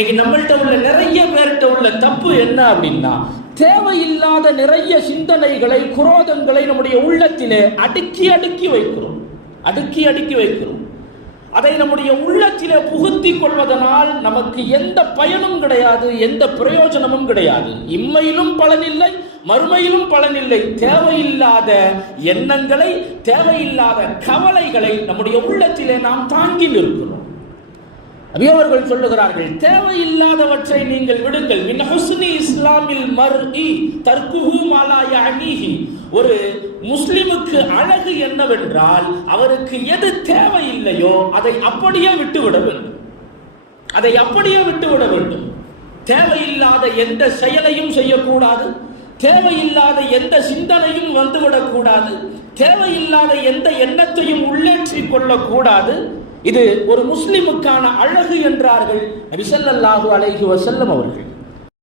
இன்னைக்கு நம்மள்ட்ட உள்ள நிறைய பேர்கிட்ட உள்ள தப்பு என்ன அப்படின்னா தேவையில்லாத நிறைய சிந்தனைகளை குரோதங்களை நம்முடைய உள்ளத்திலே அடுக்கி அடுக்கி வைக்கிறோம். அடுக்கி அடுக்கி வைக்கிறோம். அதை நம்முடைய உள்ளத்திலே புகுத்தி கொள்வதனால் நமக்கு எந்த பயனும் கிடையாது எந்த பிரயோஜனமும் கிடையாது. இம்மையிலும் பலனில்லை மறுமையிலும் பலனில்லை தேவையில்லாத எண்ணங்களை தேவையில்லாத கவலைகளை நம்முடைய உள்ளத்திலே நாம் தாங்கி நிற்கிறோம். அபியவர்கள் சொல்லுகிறார்கள் தேவையில்லாதவற்றை நீங்கள் விடுங்கள். மின் ஹுஸ்னி இஸ்லாமில் மர்இ தர்க்குஹு மாலா யஅனீஹி. ஒரு முஸ்லிமுக்கு அழகு என்னவென்றால் அவருக்கு எது தேவையில்லையோ அதை அப்படியே விட்டுவிட வேண்டும். அதை அப்படியே விட்டுவிட வேண்டும். தேவையில்லாத எந்த செயலையும் செய்யக்கூடாது. தேவையில்லாத எந்த சிந்தனையும் வந்துவிடக்கூடாது. தேவையில்லாத எந்த எண்ணத்தையும் உள்ளேற்றிக் கொள்ளக்கூடாது இது ஒரு முஸ்லிமுக்கான அழகு என்றார்கள் நபி ஸல்லல்லாஹு அலைஹி வசல்லம் அவர்கள்.